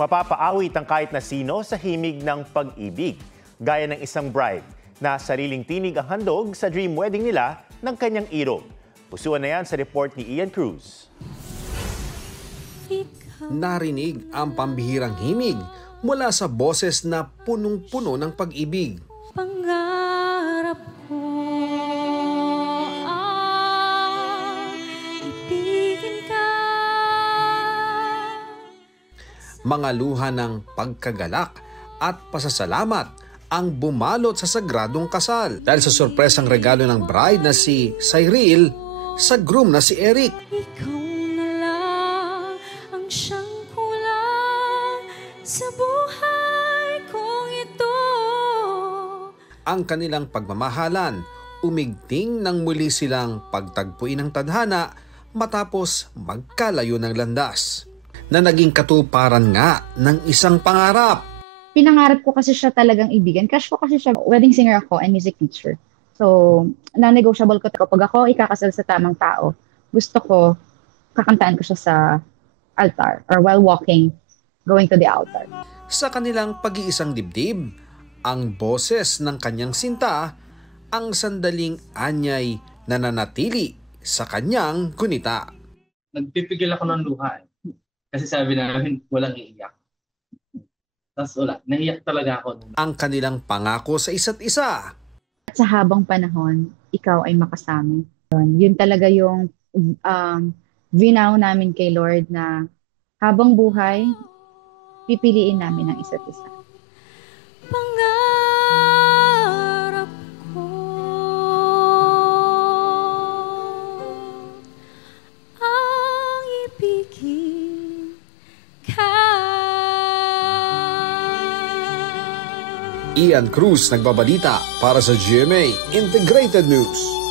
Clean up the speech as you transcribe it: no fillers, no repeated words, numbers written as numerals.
Mapapaawit ang kahit na sino sa himig ng pag-ibig, gaya ng isang bride na sariling tinig ang handog sa dream wedding nila ng kanyang irog. Pusuan na yan sa report ni Ian Cruz. Narinig ang pambihirang himig mula sa boses na punong-puno ng pag-ibig. Pangarap ko ang ibigin ka. Mga luha ng pagkagalak at pasasalamat ang bumalot sa sagradong kasal dahil sa sorpresang regalo ng bride na si Cyril sa groom na si Eric. Ikaw na lang ang siyang kulang sa buhay kong ito. Ang kanilang pagmamahalan, umigting nang muli silang pagtagpuin ng tadhana matapos magkalayo ng landas, na naging katuparan nga ng isang pangarap. Pinangarap ko kasi siya talagang ibigan. Crush ko kasi siya. Wedding singer ako and music teacher. So, non-negotiable ko kapag ako ikakasal sa tamang tao, gusto ko kakantaan ko siya sa altar or while walking, going to the altar. Sa kanilang pag-iisang dibdib, ang boses ng kanyang sinta ang sandaling anyay na nanatili sa kanyang gunita. Nagpipigil ako ng luha kasi sabi namin walang iiyak. Tapos wala, naiyak talaga ako. Ang kanilang pangako sa isa't isa. At sa habang panahon, ikaw ay makasama. Yun talaga yung vow namin kay Lord na habang buhay, pipiliin namin ang isa't isa. Pangarap ko ang ibigin ka. Ian Cruz nagbabalita para sa GMA Integrated News.